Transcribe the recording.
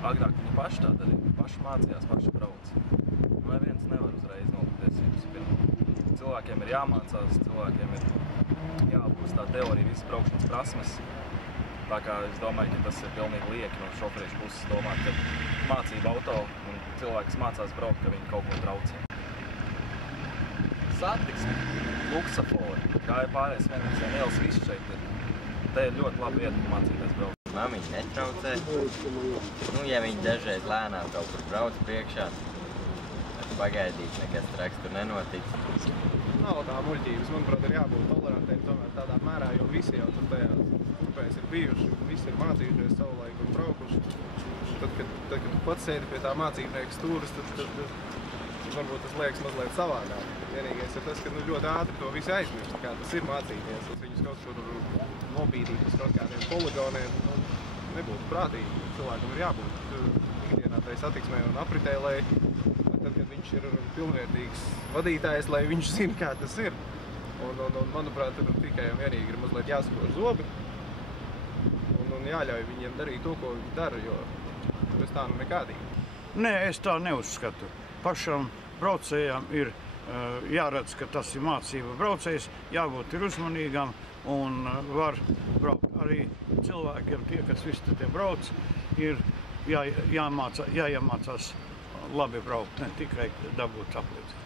agrāk viņi paši tā darīja, paši mācījās, paši brauc. Neviens nevar uzreiz nolikties vispirms. Cilvēkiem ir jāmācās, cilvēkiem ir jāapgūst tā teorija, visas braukšanas prasmes. Tā kā es domāju, ka tas ir pilnīgi lieki no šoferiešu puses domāt, ka mācība auto un cilvēki, kas mācās braukt, ka viņi kaut ko traucē. Satiksme, luksafori, gāja pārējais vienīgs ielas, viss šeit ir. Te ir ļoti labi vieta, kur mācīties braukt. Mamiņa netraucē. Ja viņi dažreiz lēnām kaut kur brauc priekšā, pagaidīt, nekas traks tur nenotiks. Nav tā muļķības. Manuprāt, ir jābūt tolerantiem tomēr tādā mērā, jo visi jau tur tajās grupēs ir bijuši, visi ir mācījušies savu laiku un braukuši. Tad, kad tu pats sēdi pie tā mācībnieka stūras, tad varbūt tas liekas mazliet savādāk. Vienīgais ir tas, ka ļoti ātri to visu aizmirst, kā tas ir mācīties. Viņus kaut kur nobīdīt uz kaut kādiem poligoniem nebūtu prātīgi. Cilvēkam ir jābūt ikdienā tai satiksmē un apritē, lai tad, kad viņš ir pilnvērtīgs vadītājs, lai viņš zina, kā tas ir. Un manuprāt, tur tikai un vienīgi ir mazliet jāsakož zobi un jāļauj viņiem darīt to, ko viņi dara, jo bez tā nekādīgi. Nē, es tā neuzskatu. Pašam braucējam ir jāredz, ka tas ir mācība braucējs, jābūt ir uzmanīgam un var braukt. Arī cilvēkiem, tie, kas visi te brauc, ir jāiemācās labi braukt, ne tikai dabūt apliecību.